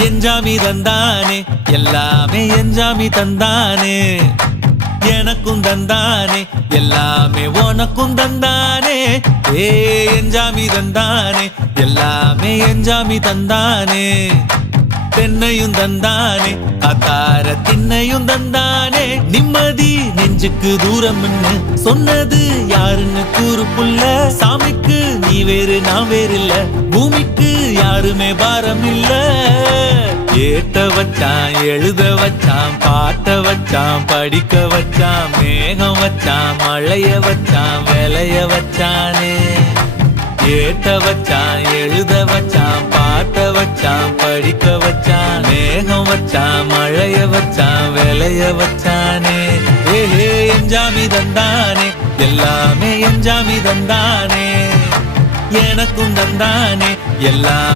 எஞ்சாமி தந்தானே எல்லாமே எஞ்சாமி தந்தானே எனக்கும் தந்தானே எல்லாமே உனக்கும் தந்தானே ஏ எஞ்சாமி தந்தானே எல்லாமே எஞ்சாமி தந்தானே தென்னையும் தந்தானே காத்தார திண்ணையும் தந்தானே நிம்மதி நெஞ்சுக்கு தூரம்னு சொன்னது யாருன்னு கூறு புள்ள சாமிக்கு நீ வேறு நான் வேறு இல்ல பூமிக்கு யாருமே பாரம் இல்ல ஏத்த வச்சான் எழுத வச்சான் பாட்ட வச்சான் படிக்க வச்சான் மேகம் வச்சான் மழைய வச்சான் விளைய வச்சானே ஏத்த வச்சான் எழுத வச்சான் பாட்ட வச்சான் படிக்க வச்சான் மேகம் வச்சான் மழைய வச்சான் விளைய வச்சானே ஏஹே எஞ்சாமி தந்தானே எல்லாமே எஞ்சாமி தந்தானே எனக்கும் தந்தானே எல்லாம்